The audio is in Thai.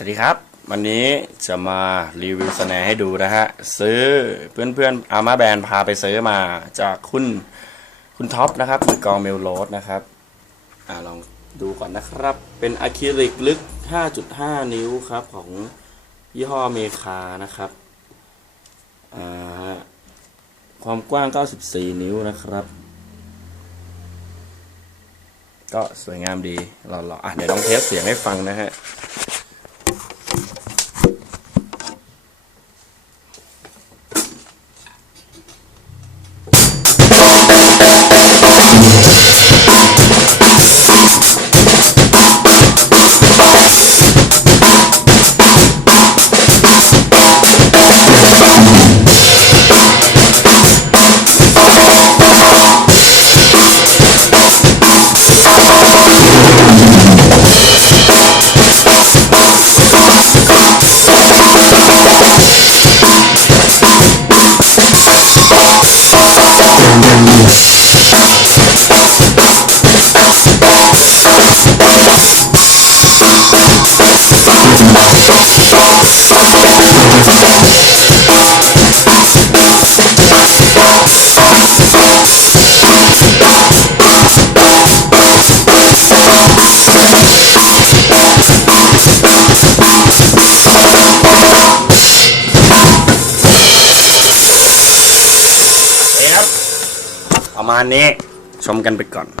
สวัสดีครับ วันนี้จะมารีวิวสแนร์ให้ดูนะฮะ ซื้อเพื่อนๆอามาแบรนด์พาไปซื้อมาจากคุณคุณท็อปนะครับมือกองเมลโรสนะครับอ่าลองดูก่อนนะครับ เป็นอะคริลิกลึก 5.5 นิ้วครับ ของยี่ห้อเมคานะครับอ่าความกว้าง 94 นิ้วนะครับ ก็สวยงามดีหล่อๆอะเดี๋ยวลองเทสเสียงให้ฟังนะฮะ ประมาณนี้ชมกันไปก่อน